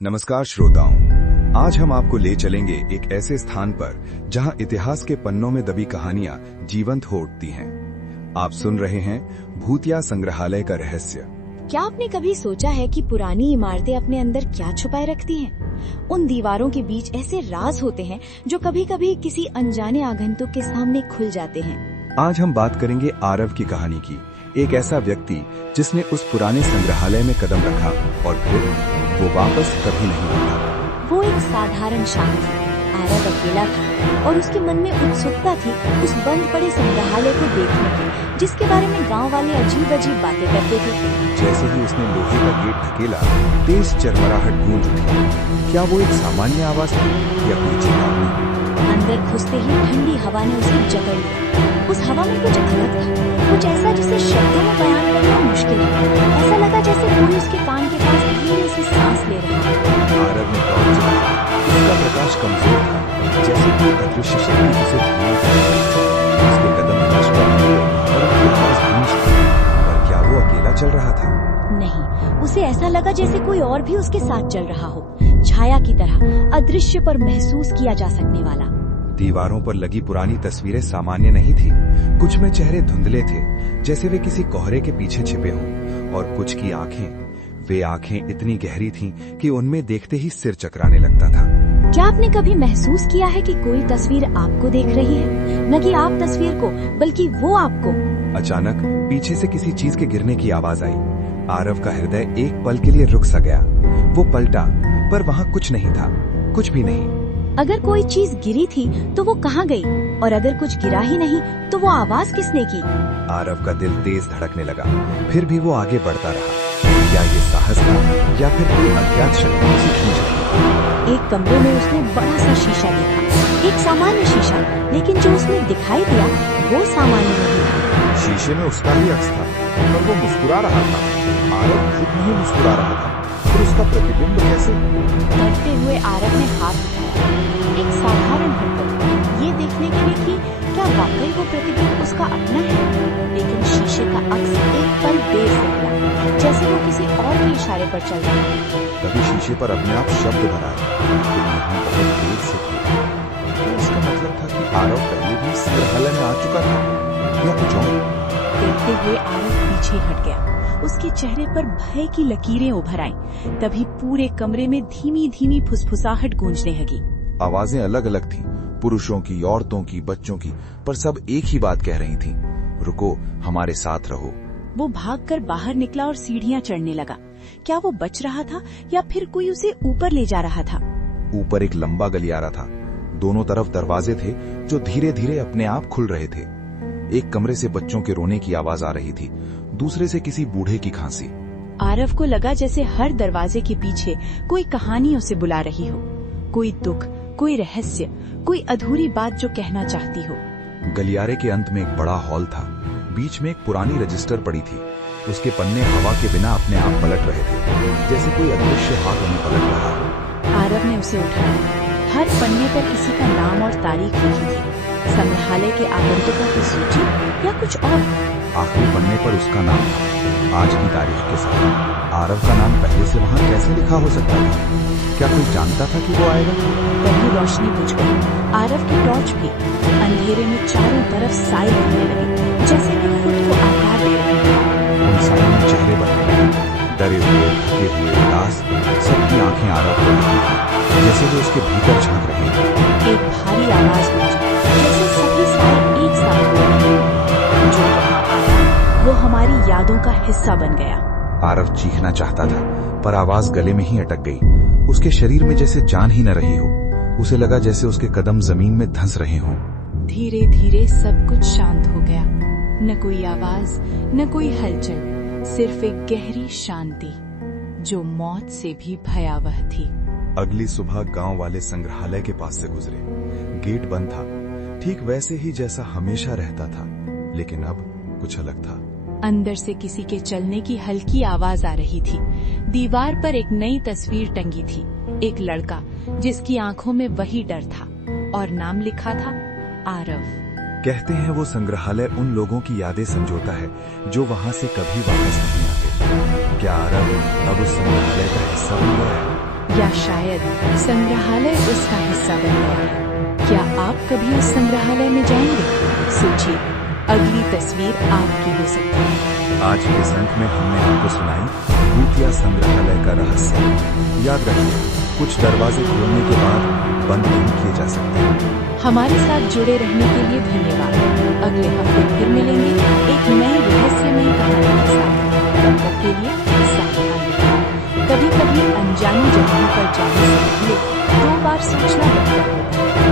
नमस्कार श्रोताओं, आज हम आपको ले चलेंगे एक ऐसे स्थान पर जहां इतिहास के पन्नों में दबी कहानियां जीवंत हो उठती हैं। आप सुन रहे हैं भूतिया संग्रहालय का रहस्य। क्या आपने कभी सोचा है कि पुरानी इमारतें अपने अंदर क्या छुपाए रखती हैं? उन दीवारों के बीच ऐसे राज होते हैं जो कभी कभी किसी अनजाने आगंतुक के सामने खुल जाते हैं। आज हम बात करेंगे आरव की कहानी की, एक ऐसा व्यक्ति जिसने उस पुराने संग्रहालय में कदम रखा और फिर वो वापस कभी नहीं लौटा। वो एक साधारण शाम था। आरव अकेला था और उसके मन में उत्सुकता थी उस बंद पड़े संग्रहालय को देखने की, जिसके बारे में गांव वाले अजीब अजीब बातें करते थे। जैसे ही उसने लोहे का गेट ढकेला, तेज चरमराहट गूंज उठी। क्या वो एक सामान्य आवाज थी या कोई चेतावनी? अंदर घुसते ही ठंडी हवा ने उसे जकड़ लिया। उस हवा में कुछ अलग था, कुछ ऐसा जिसे शब्दों में बयान करना मुश्किल है। ऐसा लगा जैसे कोई उसके कान के पास धीरे से सांस ले रहा है। आरव ने टॉर्च जलाई। उसका प्रकाश कमजोर था, जैसे कोई अदृश्य शक्ति उसे धीरे कर रही थी। उसके कदम फर्श पर हुए और उसकी आवाज गूंजती। पर क्या वो अकेला चल रहा था? नहीं, उसे ऐसा लगा जैसे कोई और भी उसके साथ चल रहा हो, छाया की तरह, अदृश्य पर महसूस किया जा सकने वाला। दीवारों पर लगी पुरानी तस्वीरें सामान्य नहीं थी। कुछ में चेहरे धुंधले थे, जैसे वे किसी कोहरे के पीछे छिपे हों, और कुछ की वे आंखें इतनी गहरी थीं कि उनमें देखते ही सिर चकराने लगता था। क्या आपने कभी महसूस किया है कि कोई तस्वीर आपको देख रही है? न कि आप तस्वीर को, बल्कि वो आपको। अचानक पीछे से किसी चीज के गिरने की आवाज आई। आरव का हृदय एक पल के लिए रुक सा गया। वो पलटा, पर वहाँ कुछ नहीं था, कुछ भी नहीं। अगर कोई चीज गिरी थी तो वो कहाँ गई? और अगर कुछ गिरा ही नहीं तो वो आवाज किसने की? आरव का दिल तेज धड़कने लगा। फिर भी वो आगे बढ़ता रहा। क्या ये साहस था या फिर कोई अज्ञात शक्ति उसे खींच रही? एक कमरे में उसने बड़ा सा शीशा देखा, एक सामान्य शीशा, लेकिन जो उसने दिखाई दिया वो सामान्य नहीं था। शीशे में उसका ही अक्स था, पर वो मुस्कुरा रहा था। आरव खुद नहीं मुस्कुरा रहा था, फिर उसका प्रतिबिंब कैसे? डरते हुए आरव ने हाथ उठाया, एक साधारण हरकत, ये देखने के लिए कि क्या वाकई वो प्रतिबिंब उसका अपना है। लेकिन शीशे का अक्स एक पल देर से हिला, जैसे वो किसी और के इशारे पर चल रहा है। तभी शीशे पर अपने आप शब्द भरा, तुम यहाँ बहुत देर से थे। तो इसका मतलब था कि आरव पहले भी संग्रहालय में आ चुका था या कुछ और? देखते हुए आरव पीछे हट गया। उसके चेहरे पर भय की लकीरें उभर आईं। तभी पूरे कमरे में धीमी धीमी फुसफुसाहट गूंजने लगी। आवाजें अलग अलग थीं, पुरुषों की, औरतों की, बच्चों की, पर सब एक ही बात कह रही थीं, रुको, हमारे साथ रहो। वो भागकर बाहर निकला और सीढ़ियां चढ़ने लगा। क्या वो बच रहा था या फिर कोई उसे ऊपर ले जा रहा था? ऊपर एक लंबा गलियारा था। दोनों तरफ दरवाजे थे जो धीरे धीरे अपने आप खुल रहे थे। एक कमरे से बच्चों के रोने की आवाज आ रही थी, दूसरे से किसी बूढ़े की खांसी। आरव को लगा जैसे हर दरवाजे के पीछे कोई कहानी उसे बुला रही हो, कोई दुख, कोई रहस्य, कोई अधूरी बात जो कहना चाहती हो। गलियारे के अंत में एक बड़ा हॉल था। बीच में एक पुरानी रजिस्टर पड़ी थी। उसके पन्ने हवा के बिना अपने आप पलट रहे थे, जैसे कोई अदृश्य हाथ उन्हें पलट रहा हो। आरव ने उसे उठाया। हर पन्ने पर किसी का नाम और तारीख लिखी थी। संग्रहालय के आगंतुकों की सूची या कुछ और। आखिरी पन्ने पर उसका नाम था, आज की तारीख के साथ। आरव का नाम पहले से वहाँ कैसे लिखा हो सकता था? क्या कोई जानता था कि वो आएगा? तभी रोशनी बुझ गई। आरव की टॉर्च भी। अंधेरे में चारों तरफ साए लगने लगे, जैसे वे खुद को आकार दे रहे थे। उन सायों में चेहरे बन गए, डरे हुए, थके हुए, उदास। सबकी आंखें आरव पर लगी थीं, जैसे वे उसके भीतर झांक रहे थे। एक भारी आवाज गूंजी, जैसे सभी साए एक साथ बोल रहे थे। जो यहाँ आया वो हमारी यादों का हिस्सा बन गया। आरव चीखना चाहता था, पर आवाज गले में ही अटक गई। उसके शरीर में जैसे जान ही न रही हो। उसे लगा जैसे उसके कदम जमीन में धंस रहे हों। धीरे धीरे सब कुछ शांत हो गया। न कोई आवाज, न कोई हलचल, सिर्फ एक गहरी शांति जो मौत से भी भयावह थी। अगली सुबह गांव वाले संग्रहालय के पास से गुजरे। गेट बंद था, ठीक वैसे ही जैसा हमेशा रहता था, लेकिन अब कुछ अलग था। अंदर से किसी के चलने की हल्की आवाज आ रही थी। दीवार पर एक नई तस्वीर टंगी थी, एक लड़का जिसकी आंखों में वही डर था और नाम लिखा था आरव। कहते हैं वो संग्रहालय उन लोगों की यादें संजोता है जो वहाँ से कभी वापस नहीं आते। क्या आरव अब उस संग्रहालय का हिस्सा बन गया है? या शायद संग्रहालय उसका हिस्सा बन गया है। क्या आप कभी उस संग्रहालय में जाएंगे? सोचिए, अगली तस्वीर आपकी हो सकती है। आज के इस अंक में हमने आपको सुनाई भूतिया संग्रहालय का रहस्य। याद रखिए, कुछ दरवाजे खोलने के बाद बंद नहीं किए जा सकते। हमारे साथ जुड़े रहने के लिए धन्यवाद। अगले हफ्ते फिर मिलेंगे एक नई रहस्यमयी कहानी के साथ। तब तक के लिए सावधान रहें। कभी कभी अनजानी जगहों पर जाने से पहले 2 बार सोचना